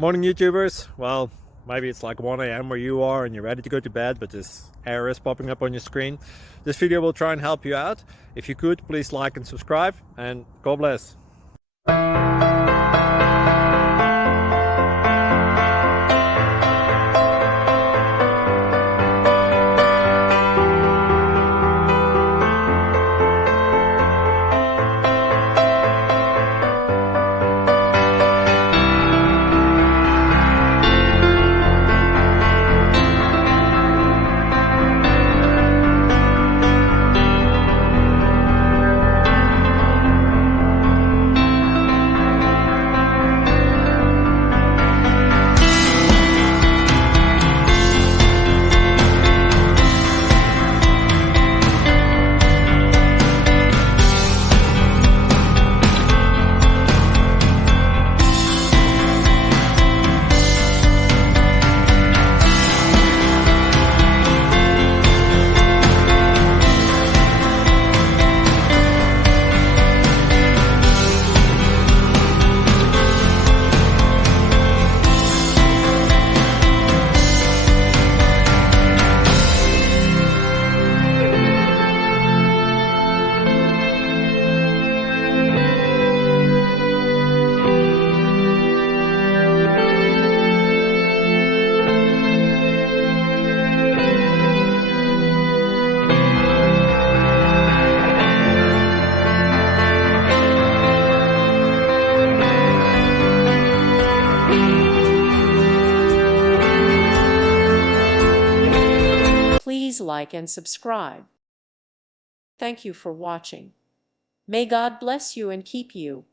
Morning YouTubers. Well, maybe it's like 1 a.m. where you are and you're ready to go to bed, but this error is popping up on your screen. This video will try and help you out. If you could, please like and subscribe, and God bless. Please like and subscribe. Thank you for watching. May God bless you and keep you.